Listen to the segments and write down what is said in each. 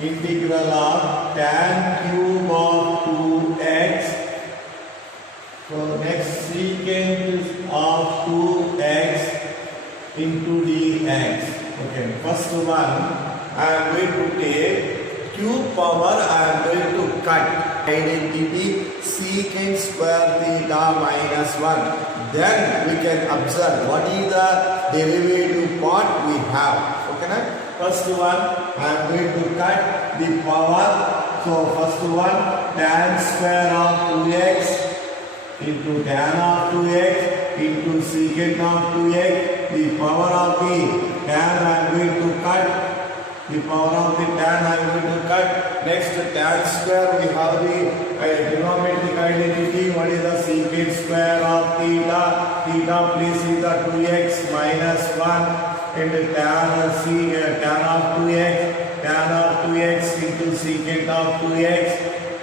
integral of tan cube of 2x. So next secant of 2x into dx. Okay, first one I am going to take cube power, I am going to cut identity secant square theta minus 1. Then we can observe what is the derivative part we have. Okay, na? First one I am going to cut the power. So first one tan square of 2x into tan of 2x into secant of 2x. The power of the tan I am going to cut. The power of the tan I am going to cut. Next tan square we have the trigonometric identity. What is the secant square of theta? Theta place is the 2x minus 1 and tan of 2x. Tan of 2x into secant of 2x.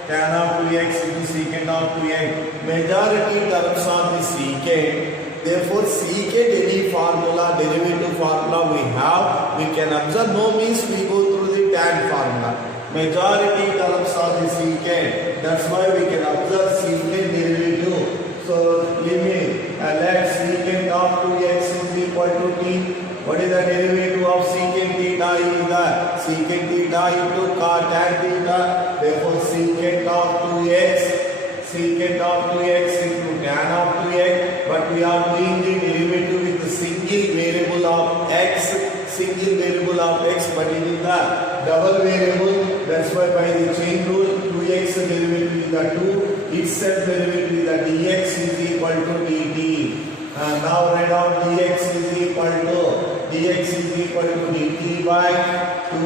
Tan of 2x into secant of 2x. Majority terms of the secant. Therefore, secant any formula, derivative formula we have, we can observe. No means we go through the tan formula. Majority terms of the secant. That's why we can observe secant derivative. So, limit let secant of 2x is equal to t. What is the derivative of secant theta? Is the secant theta into cot tan theta. Therefore, secant of 2x into tan of 2x, but we are doing the derivative with the single variable of x, but it is the double variable. That's why by the chain rule, 2x derivative is the 2, itself derivative is the dx is equal to dt. Now write down dx is equal to dt by 2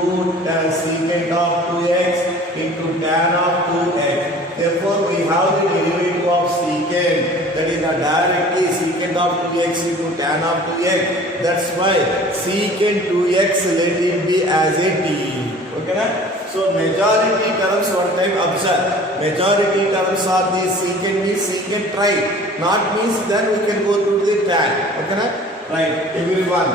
secant of 2x into tan of 2x. Therefore, we have the derivative of secant, that is the directly secant of 2x into tan of 2x. That's why secant 2x let it be as a t. Okay, na? So majority terms one time observe. Majority terms are the secant means secant right. Not means then we can go to the tan. Okay, na? Right, everyone.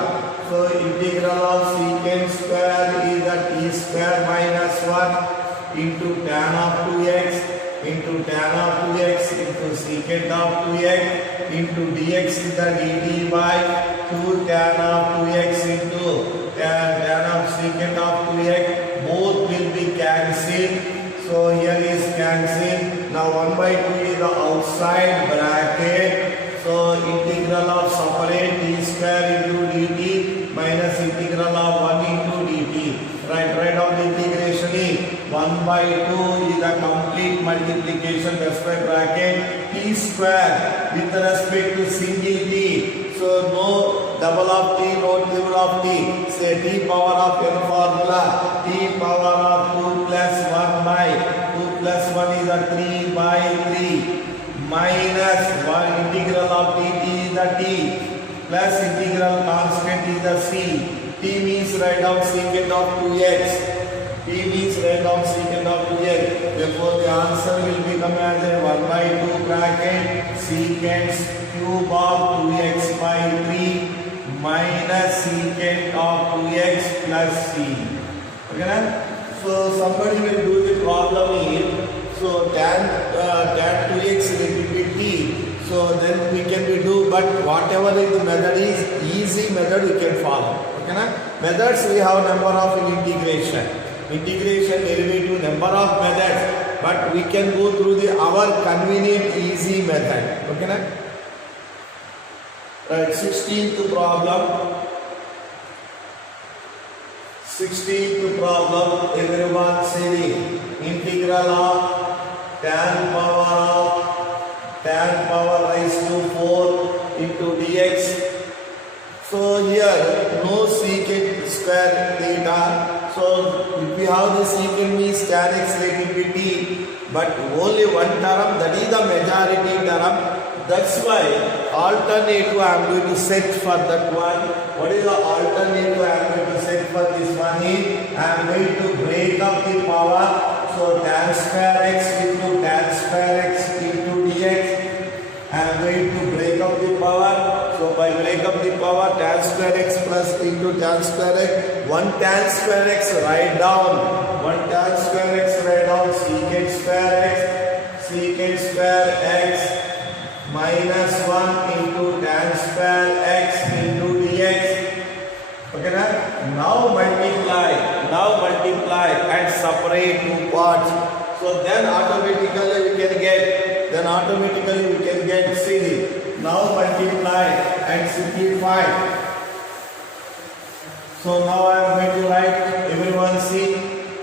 So integral of secant square is the t square minus 1 into tan of 2x into tan of 2x into secant of 2x into dx is the dt by 2 tan of 2x into tan of secant of 2x. Both will be cancelled. So here is cancelled. Now 1 by 2 is the outside bracket. So integral of separate t square into dt minus integral of 1 into dt. Right on the integration is 1 by 2 is the complete multiplication, that's why bracket t square with respect to single t. So no double of t, no triple of t. Say t power of n formula, t power of 2 plus 1 by 2 plus 1 is a 3 by 3 minus 1 integral of dt is the t plus integral constant is the c. T means write down secant of 2x. T means write down secant of 2x. Therefore, the answer will become as a 1 by 2 bracket secant cube of 2x by 3 minus secant of 2x plus c. Okay, na? So somebody will do the problem here. So tan 2x will be t. So then we can do, but whatever is the method is easy method we can follow. Okay, na? Methods we have number of integration derivative, number of methods, but we can go through our convenient easy method. Okay, na? Right, 16th problem. Everyone say the integral of tan power raised to 4 into dx. So here no secant square theta. So if we have the secant means tan x let it be t, but only one term, that is the majority term. That's why alternative I am going to set for that one. What is the alternative I am going to set for this one is I am going to break up the power. So tan square x into tan square x into dx. I am going to break up the power. So by break up the power, tan square x plus into tan square x, 1 tan square x, write down 1 1 into tan square x into dx. Okay, now multiply and separate two parts. So then automatically we can get CD. Now multiply and simplify. So now I am going to write, everyone see,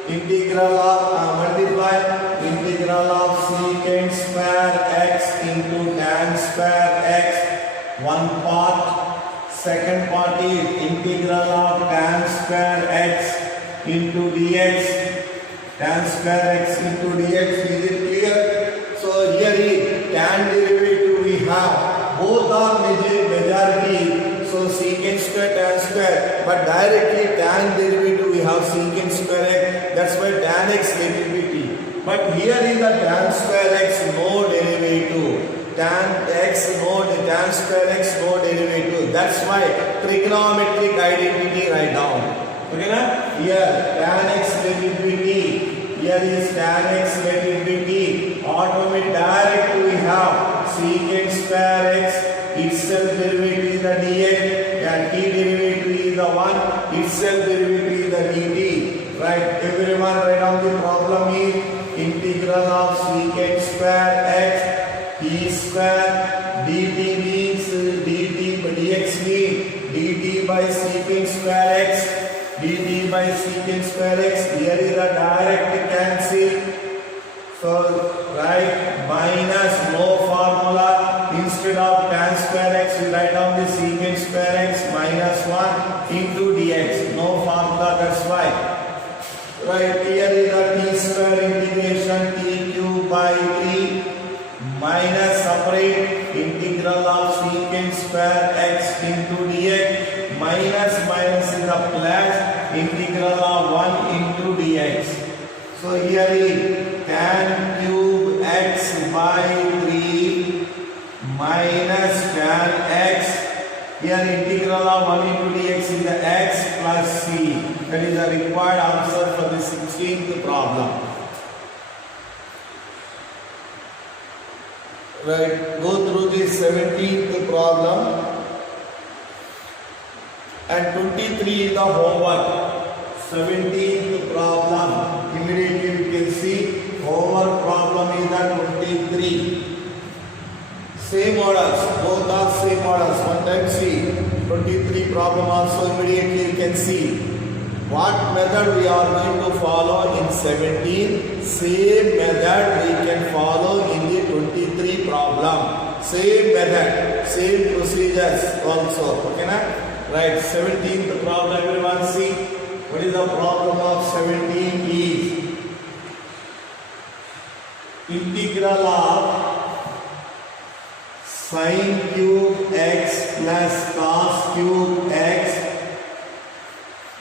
integral of multiply integral of secant square x into tan square x, one part. Second part is integral of tan square x into dx. Tan square x into dx. Is it clear? So here is tan derivative we have. Both are majority. So secant square, tan square. But directly tan derivative we have secant square x. That's why tan x let it be t. But here is the tan square x no derivative. Tan square x no derivative. That's why trigonometric identity write down. Okay na? Here tan x let it be t. Here is tan x let it be t. Automatic direct we have secant square x itself derivative is the dx and t derivative is the 1 itself derivative is the dt. Right? Everyone write down the problem is integral of secant square x t square dt means dt dx means dt by secant square x dt by secant square x. Here is the direct cancel. So write minus no formula. Instead of tan square x we write down the secant square x minus 1 into dx. No formula, that's why. Right, here is the t square integration t cube by 3 minus separate integral of secant square x into dx minus is the plus integral of 1 into dx. So here is tan cube x by 3 minus tan x. Here integral of 1 into dx is the x plus c. That is the required answer for the 16th problem. Right, go through the 17th problem and 23 is the homework. 17th problem, immediately you can see homework problem is the 23. Same orders, both are same orders. One time see 23 problem also immediately you can see. What method we are going to follow in 17, same method we can follow in the 23 problem. Same method, same procedures also. Okay na? Right, 17th problem everyone see. What is the problem of 17 is integral of sin cube x plus cos cube x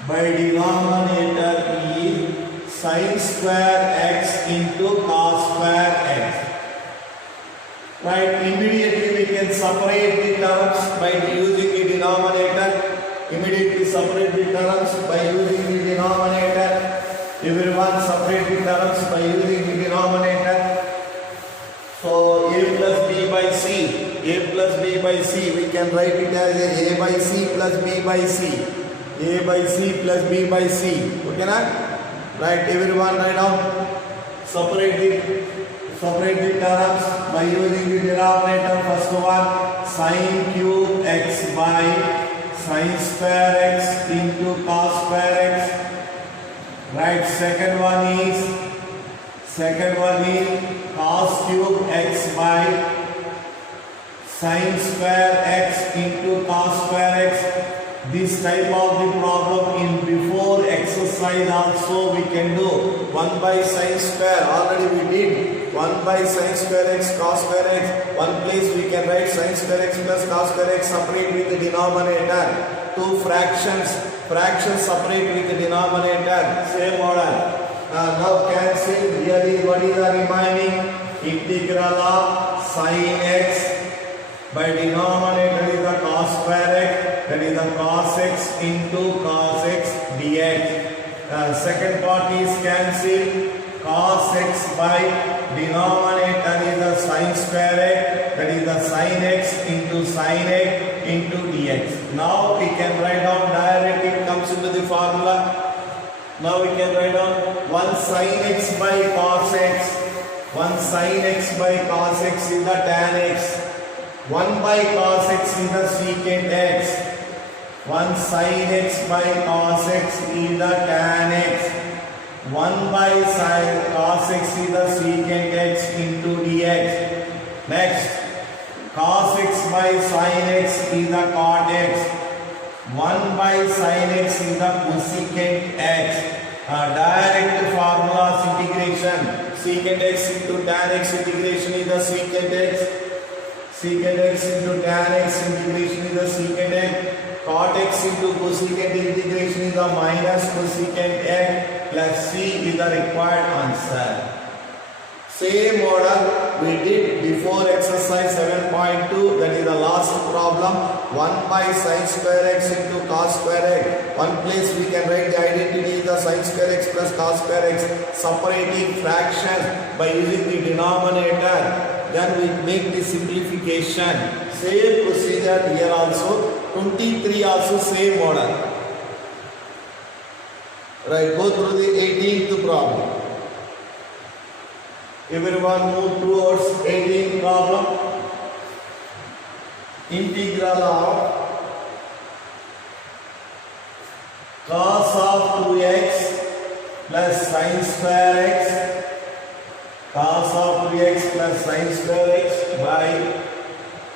by denominator is sin square x into cos square x. Right, immediately we can separate the terms by using the denominator. Immediately separate the terms by using the denominator. Everyone separate the terms by using the denominator. So a plus b by c, we can write it as a by c plus b by c. A by c plus b by c. Okay na? Right, everyone write down. Separate the terms by using the denominator. First one, sin cube x by sin square x into cos square x. Right, second one is cos cube x by sin square x into cos square x. This type of the problem in before exercise also we can do. 1 by sin square, already we did 1 by sin square x cos square x. One place we can write sin square x plus cos square x separate with the denominator. Two fractions separate with the denominator. Same order. Now cancel. Here is what is the remaining integral of sin x by denominator is the cos square x, that is the cos x into cos x dx. Second part is cancel. Cos x by denominator is the sin square x, that is the sin sin x into sin x into dx. Now we can write down directly, it comes into the formula. Now we can write down 1 sin x by cos x. 1 sin x by cos x is the tan x. 1 by cos x is the secant x. 1 sin x by cos x is the tan x. 1 by sin cos x is the secant x into dx. Next, cos x by sin x is the cot x. 1 by sin x is the cosecant x. Direct formulas integration. Secant x into tan x integration is the secant x. Secant x into tan x integration is the secant x. Cot x into cosecant integration is the minus cosecant x plus c is the required answer. Same model we did before exercise 7.2, that is the last problem. 1 by sin square x into cos square x. One place we can write the identity is the sin square x plus cos square x, separating fractions by using the denominator. Then we make the simplification. Same procedure here also. 23 also same model. Right, go through the 18th problem. Everyone move towards 18th problem. Integral of cos of 2x plus sin square x, cos of 3x plus sin square x by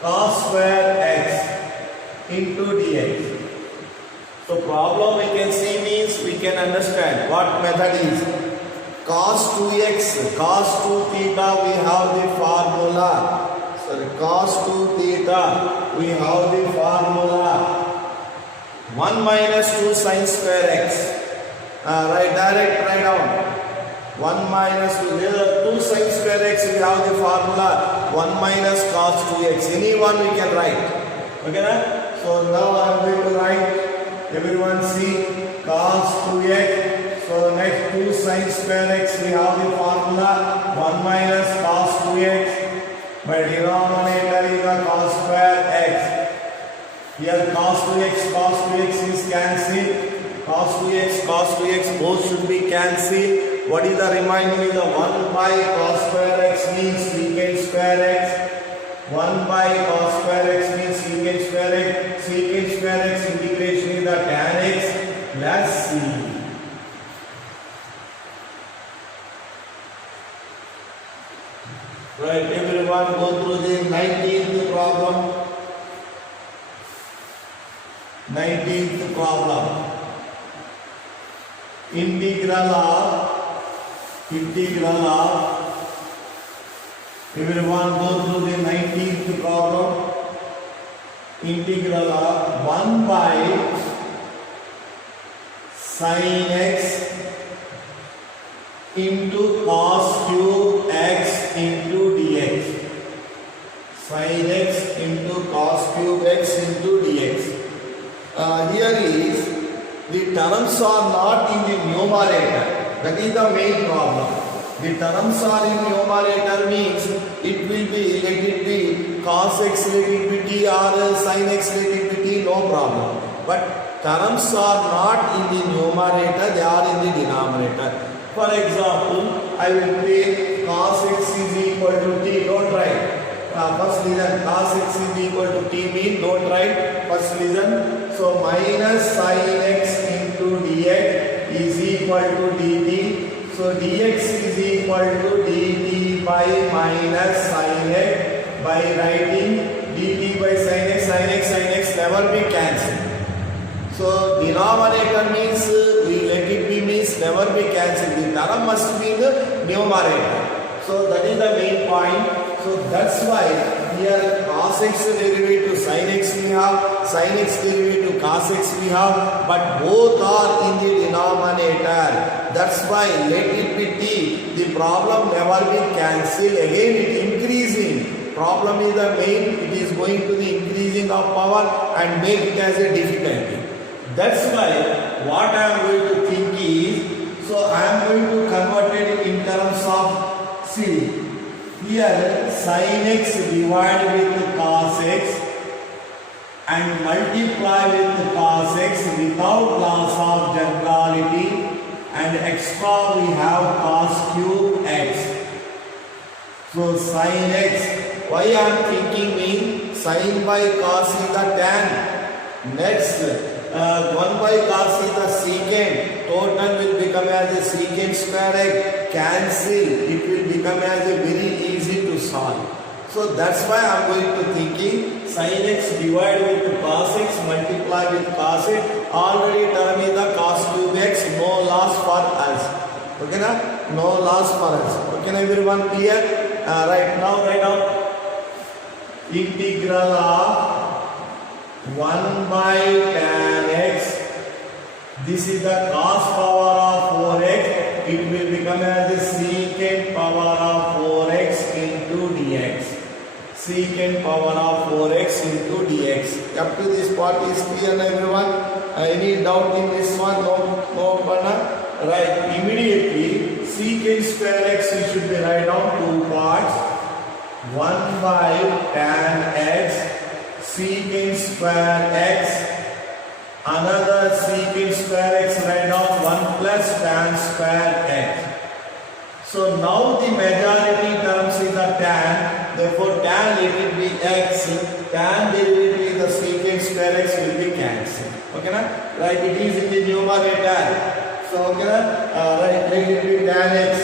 cos square x into dx. So problem we can see means we can understand what method is. Cos 2x, cos 2 theta, we have the formula. Sorry, cos 2 theta, we have the formula. 1 minus 2 sin square x. Direct write down. 1 minus 2, there are 2 sin square x, we have the formula. 1 minus cos 2x. Any one we can write. Okay, na? So now I am going to write. Everyone see cos 2x. So next 2 sin square x, we have the formula 1 minus cos 2x, by denominator is the cos square x. Here cos 2x is cancelled. Cos 2x both should be cancelled. What is the remaining is the 1 by cos square x means secant square x. 1 by cos square x means secant square x. Secant square x integration is the tan x plus c. Right, everyone go through the 19th problem. 19th problem. Integral of everyone go through the 19th problem. Integral of 1 by sin x into cos cube x into dx. Sin x into cos cube x into dx. Here is the terms are not in the numerator. That is the main problem. The terms are in numerator means it will be, let it be cos x, let it be t, or sin x, let it be t, no problem. But terms are not in the numerator, they are in the denominator. For example, I will take cos x is equal to t, don't write. First listen, cos x is equal to t mean, don't write. First listen, so minus sin x into dx is equal to dt. So dx is equal to dt by minus sin x, by writing dt by sin x never be cancelled. So denominator means we let it be means never be cancelled. The term must be in the numerator. So that is the main point. So that's why here cos x derivative sin x we have, sin x derivative cos x we have, but both are in the denominator. That's why let it be t. The problem never be cancelled. Again it increasing. Problem is the main, it is going to the increasing of power and make it as a difficulty. That's why what I am going to think is, so I am going to convert it in terms of, see, here sin x divided with cos x and multiply with cos x without loss of generality, and extra we have cos cube x. So sin x, why I am thinking mean sin by cos is the tan. Next 1 by cos is the secant. Total will become as a secant square x. Cancel. It will become as a very easy to solve. So that's why I am going to thinking sin x divided with cos x multiply with cos x. Already term is the cos cube x. No loss for us. Okay na? No loss for us. Okay na everyone, clear? Right now write down integral of 1 by tan x. This is the cos power of 4x. It will become as the secant power of 4x into dx. Secant power of 4x into dx. Up to this part is clear na everyone? Any doubt in this one? No, right. Immediately secant square x we should be write down two parts. 1 by tan x secant square x. Another secant square x write down 1 plus tan square x. So now the majority terms is the tan. Therefore tan will be x. Tan derivative is the secant square x will be cancelled. Okay na? Right. It is in the numerator. So okay na? Right. Let it be tan x.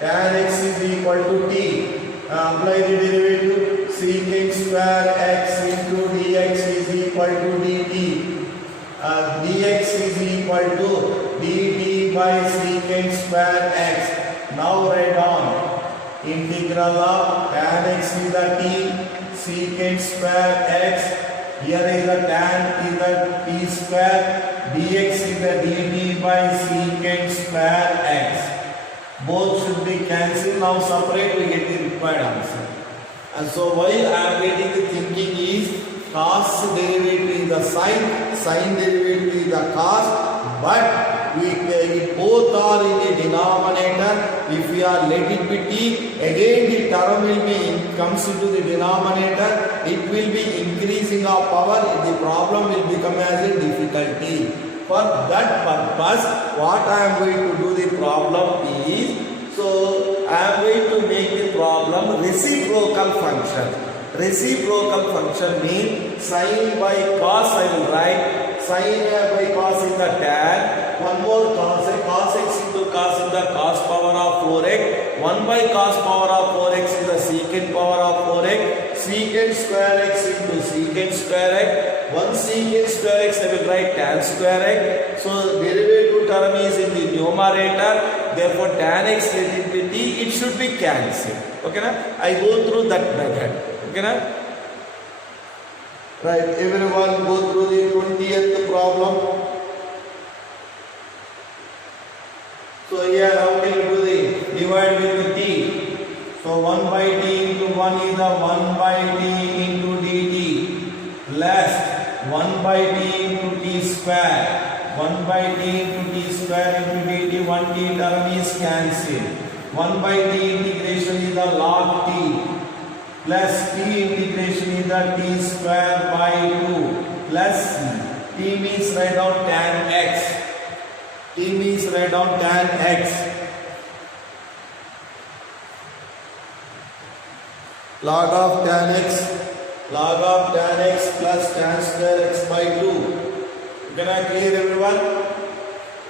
Tan x is equal to t. Apply the derivative. Secant square x into dx is equal to dt. Dx is equal to dt by secant square x. Now write down integral of tan x is the t, secant square x. Here is the tan is the t square. Dx is the dt by secant square x. Both should be cancelled. Now separate we get the required answer. And so while I am getting the thinking is cos derivative is the sin derivative is the cos, but both are in the denominator. If we are let it be t, again the term will be comes into the denominator. It will be increasing our power. The problem will become as a difficulty. For that purpose, what I am going to do the problem is, so I am going to make the problem reciprocal function. Reciprocal function means sin by cos I will write. Sin by cos is the tan. One more cos x into cos is the cos power of 4x. 1 by cos power of 4x is the secant power of 4x. Secant square x into secant square x. 1 secant square x I will write tan square x. So derivative term is in the numerator. Therefore tan x let it be t. It should be cancelled. Okay na? I go through that method. Okay na? Right. Everyone go through the 20th problem. So here how can you do the divide with the t? So 1 by t into 1 is the 1 by t into dt plus 1 by t into t square. 1 by t into t square into dt. 1 t term is cancelled. 1 by t integration is the log t plus t integration is the t square by 2 plus t means write down tan x. T means write down tan x. Log of tan x plus tan square x by 2. Can I clear everyone?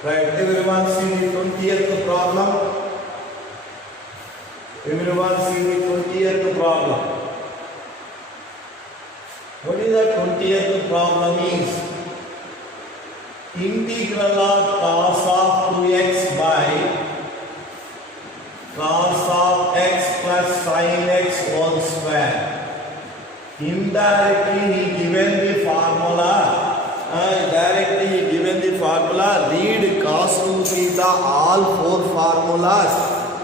Right. Everyone see the 20th problem. Everyone see the 20th problem. What is the 20th problem is? Integral of cos of 2x by cos of x plus sin x whole square. Indirectly he given the formula. Read cos 2 theta all 4 formulas.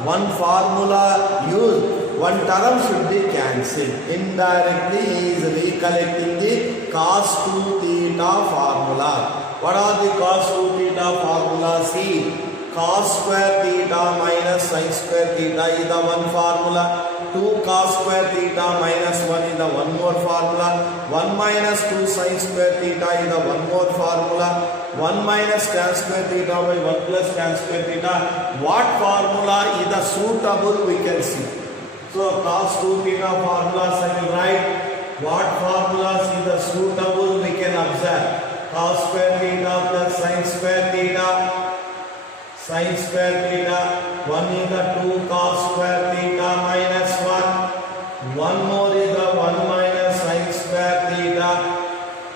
One formula used. One term should be cancelled. Indirectly he is recollecting the cos 2 theta formula. What are the cos 2 theta formulas? See, cos square theta minus sin square theta is the one formula. 2 cos square theta minus 1 is the one more formula. 1 minus 2 sin square theta is the one more formula. 1 minus tan square theta by 1 plus tan square theta. What formula is the suitable we can see. So cos 2 theta formulas I will write. What formulas is the suitable we can observe. Cos square theta plus sin square theta. Sin square theta. 1 is the 2 cos square theta minus 1. One more is the 1 minus sin square theta.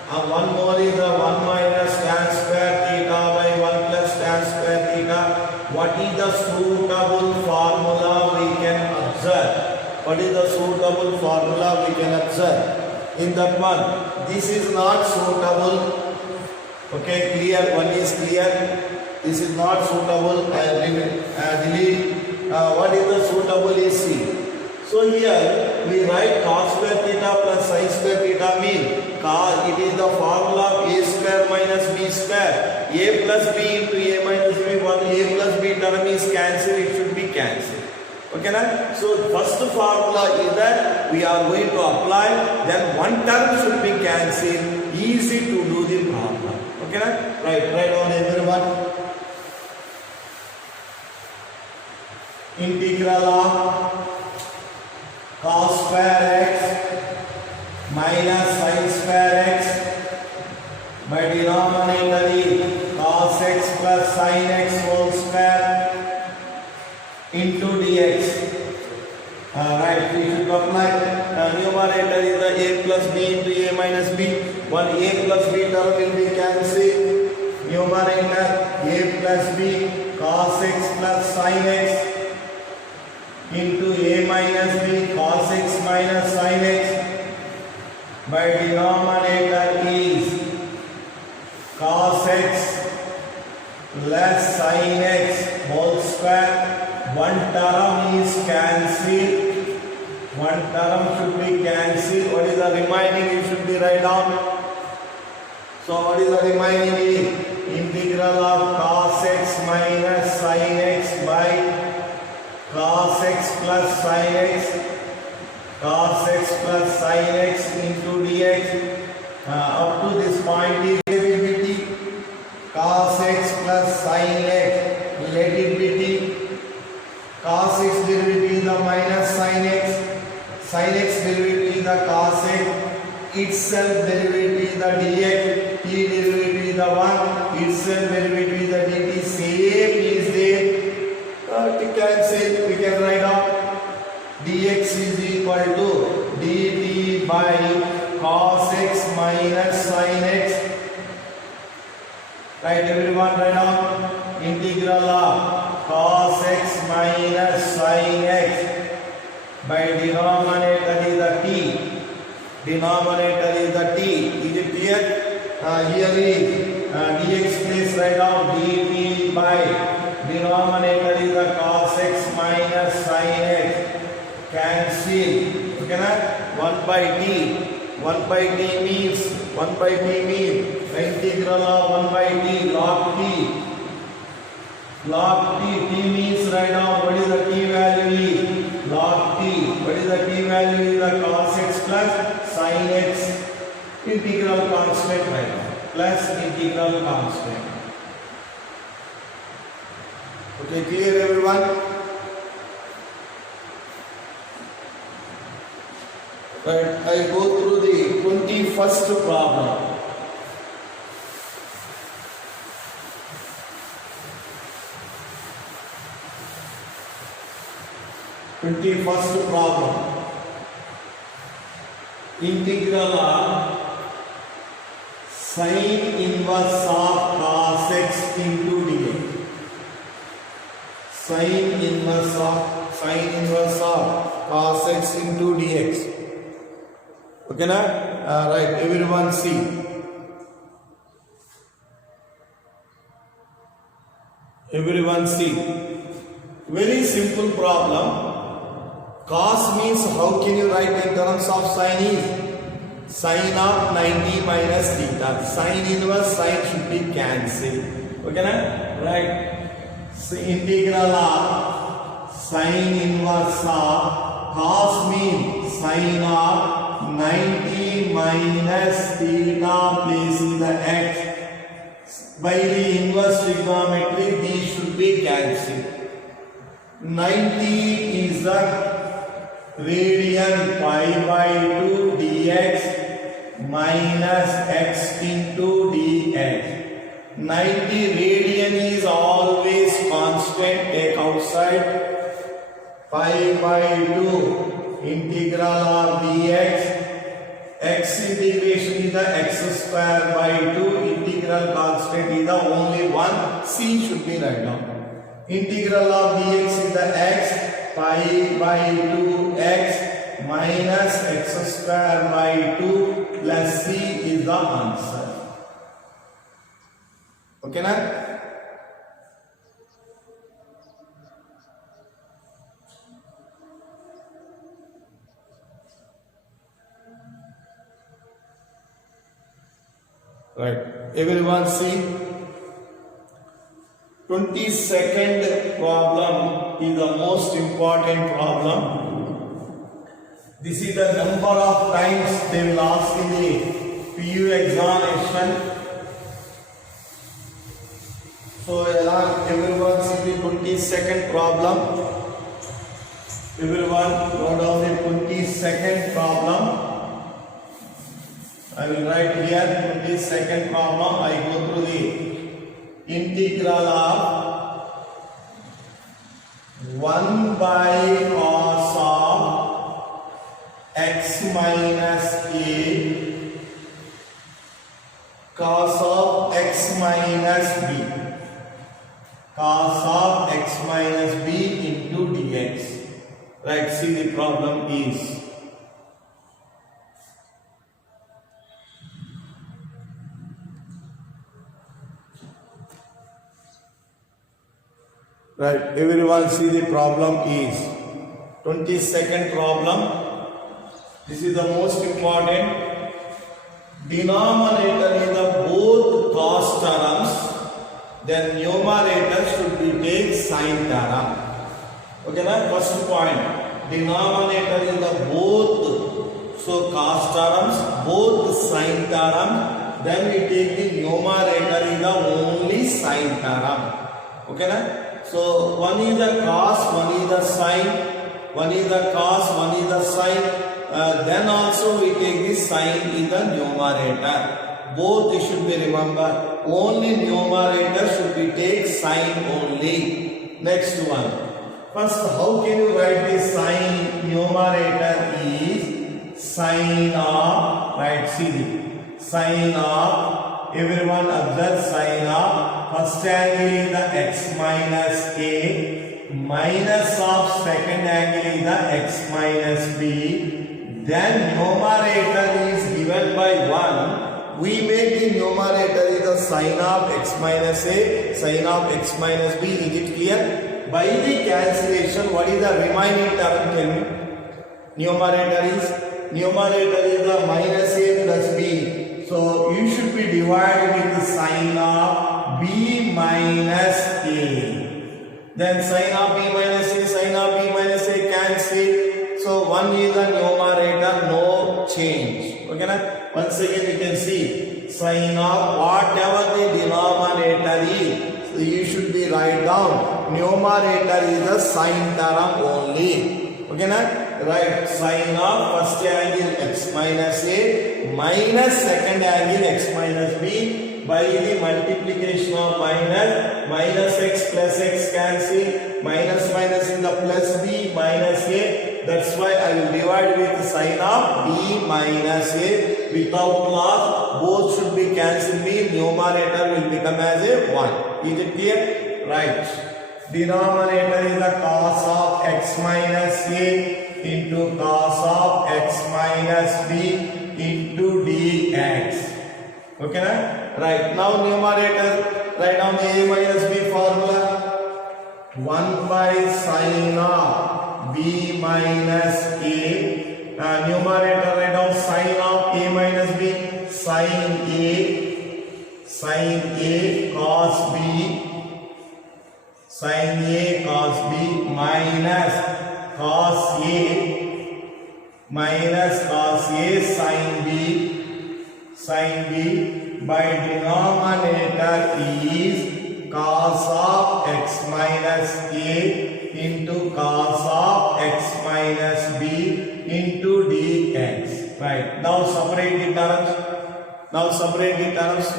And one more is the 1 minus tan square theta by 1 plus tan square theta. What is the suitable formula we can observe? What is the suitable formula we can observe? In that one, this is not suitable. Okay, clear? One is clear. This is not suitable. I will delete. What is the suitable is C. So here we write cos square theta plus sin square theta mean cos. It is the formula A square minus B square. A plus B into A minus B. One A plus B term is cancelled. It should be cancelled. Okay, na? So first formula is that we are going to apply. Then one term should be cancelled. Easy to do the problem. Okay, na? Right. Write down everyone. Integral of cos square x minus sin square x by denominator is cos x plus sin x whole square into dx. Right, we should apply. Numerator is the a plus b into a minus b. One a plus b term will be cancelled. Numerator a plus b cos x plus sin x into a minus b cos x minus sin x by denominator is cos x plus sin x whole square. One term is cancelled. One term should be cancelled. What is the remaining? You should be write down. So what is the remaining? Integral of cos x minus sin x by cos x plus sin x, cos x plus sin x into dx. Up to this point is derivative. Cos x plus sin x, let it be t. Cos x derivative is the minus sin x. Sin x derivative is the cos x. Itself derivative is the dx. T derivative is the 1. Itself derivative is the dt. Same is there. To cancel, we can write down dx is equal to dt by cos x minus sin x. Right, everyone, write down integral of cos x minus sin x by denominator is the t. Denominator is the t. Is it clear? Here is dx place, write down dt by denominator is the cos x minus sin x. Cancel. Okay, na? 1 by t. 1 by t means the integral of 1 by t log t. Log t. T means write down what is the t value is log t. What is the t value is the cos x plus sin x. Integral constant right now. Plus integral constant. Okay, clear everyone? Right, I go through the 21st problem. Integral of sin inverse of cos x into dx. Sin inverse of cos x into dx. Okay, na? Right, everyone see. Everyone see. Very simple problem. Cos means how can you write in terms of sin is sin of 90 minus theta. Sin inverse sin should be cancelled. Okay, na? Right. So integral of sin inverse of cos means sin of 90 minus theta placing the x. By the inverse trigonometry, these should be cancelled. 90 is the radian pi by 2 dx minus x into dx. 90 radian is always constant. Take outside. Pi by 2 integral of dx. X integration is the x square by 2. Integral constant is the only one. C should be right now. Integral of dx is the x. Pi by 2x minus x square by 2 plus c is the answer. Okay na? Right. Everyone see? 22nd problem is the most important problem. This is the number of times they will ask in the PU examination. So everyone see the 22nd problem. Everyone wrote down the 22nd problem. I will write here 22nd problem. I go through the integral of 1 by cos of x minus a cos of x minus b, cos of x minus b into dx. Right, see the problem is right. Everyone see the problem is 22nd problem. This is the most important. Denominator is the both cos terms. Then numerator should be take sin term. Okay na? First point. Denominator is the both. So cos terms, both sin term. Then we take the numerator is the only sin term. Okay na? So one is the cos, one is the sin, one is the cos, one is the sin. Then also we take the sin in the numerator. Both should be remembered. Only numerator should be take sin only. Next one. First, how can you write the sin? Numerator is sin of. Right, see the sin of. Everyone observe sin of. First angle is the x minus a, minus of second angle is the x minus b. Then numerator is given by 1. We make the numerator is the sin of x minus a, sin of x minus b. Is it clear? By the cancellation, what is the remaining term? Tell me. Numerator is the minus a plus b. So you should be divided with the sin of b minus a. Then sin of b minus a, sin of b minus a cancel. So one is the numerator, no change. Okay na? Once again we can see sin of whatever the denominator is. So you should be write down. Numerator is the sin term only. Okay na? Right, sin of first angle x minus a minus second angle x minus b by the multiplication of minus x plus x cancel, minus in the plus b minus a. That's why I will divide with sin of b minus a without loss. Both should be cancelled. Mean numerator will become as a 1. Is it clear? Right. Denominator is the cos of x minus a into cos of x minus b into dx. Okay na? Right. Now numerator, write down the a minus b formula. 1 by sin of b minus a. Numerator, write down sin of a minus b. Sin a cos b. Sin a cos b minus cos a minus cos A sin B by denominator is cos of x minus A into cos of x minus B into dx. Right. Now separate the terms.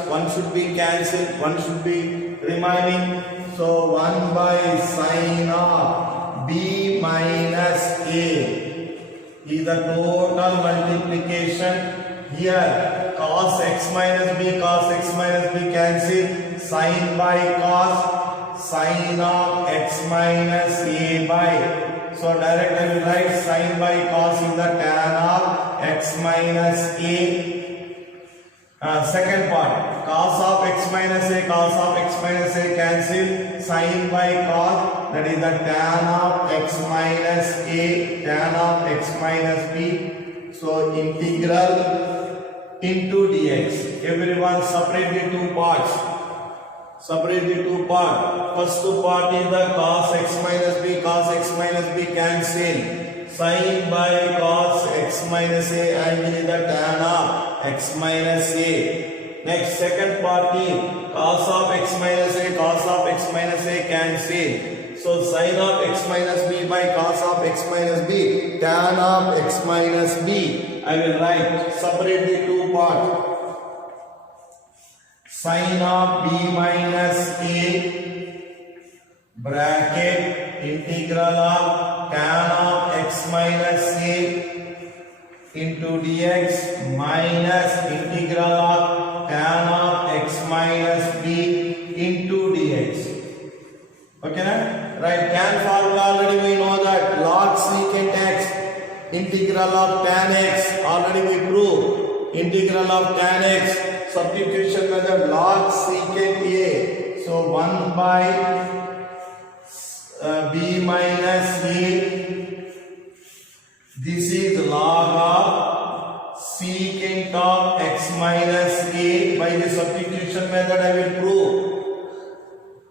One should be cancelled, one should be remaining. So 1 by sin of B minus A is the total multiplication. Here cos x minus b cancel, sin by cos, sin of x minus a by. So directly I will write sin by cos in the tan of x minus a. Second part, cos of x minus a cancel, sin by cos, that is the tan of x minus a, tan of x minus b. So integral into dx. Everyone separate the two parts. First part is the cos x minus b cancel. Sin by cos x minus a angle is the tan of x minus a. Next second part is cos of x minus a cancel. So sin of x minus b by cos of x minus b, tan of x minus b. I will write, separate the two parts. Sin of b minus a bracket integral of tan of x minus a into dx minus integral of tan of x minus b into dx. Okay, na? Right, tan formula already we know that log secant x, integral of tan x, already we proved. Integral of tan x, substitution method, log secant a. So 1 by b minus a. This is log of secant of x minus a. By the substitution method I will prove.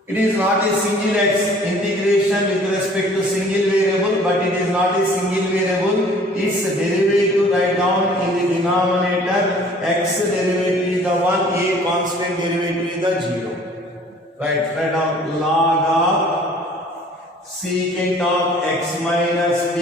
It is not a single x, integration with respect to single variable, but it is not a single variable. Its derivative write down in the denominator. X derivative is the 1, a constant derivative is the 0. Right, write down log of secant of x minus b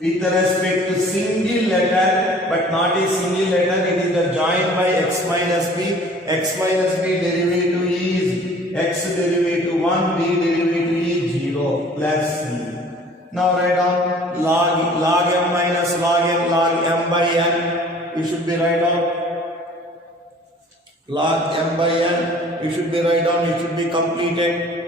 with respect to single letter, but not a single letter. It is the joint by x minus b. X minus b derivative is x derivative 1, b derivative is 0 plus c. Now write down log m minus log m by n. You should be write down log m by n. You should be write down. It should be completed.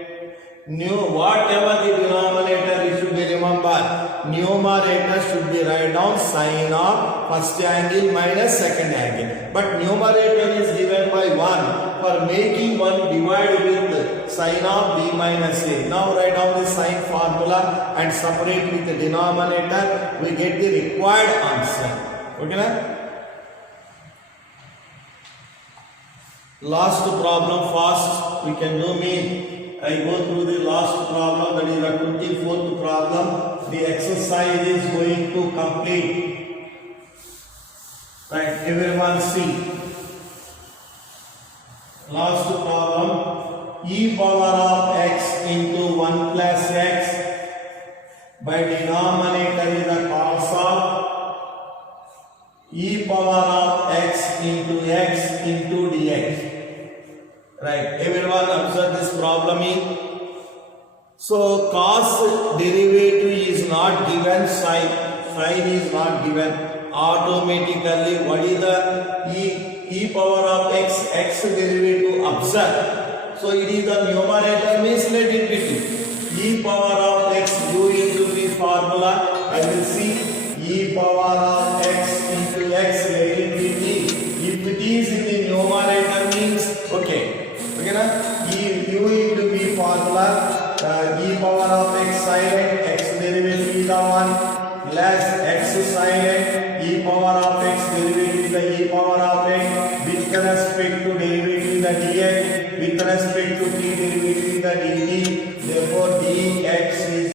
Whatever the denominator, you should be remember. Numerator should be write down sin of first angle minus second angle. But numerator is given by 1. For making 1 divide with sin of b minus a. Now write down the sin formula and separate with the denominator. We get the required answer. Okay, na? Last problem fast. We can do me. I go through the last problem, that is the 24th problem. The exercise is going to complete. Right, everyone see. Last problem, e power of x into 1 plus x by denominator is the cos of e power of x into dx. Right, everyone observe this problem in. So cos derivative is not given, sin is not given. Automatically, what is the e power of x derivative? Observe. So it is the numerator, means let it be e power of x, u into the formula. I will see e power of x into x, let it be t. If it is in the numerator, means okay. Okay, na? U into b formula, e power of x sin x derivative is the 1 plus x sin e power of x derivative is the e power of x with respect to derivative the dx, with respect to t derivative the dt. Therefore dx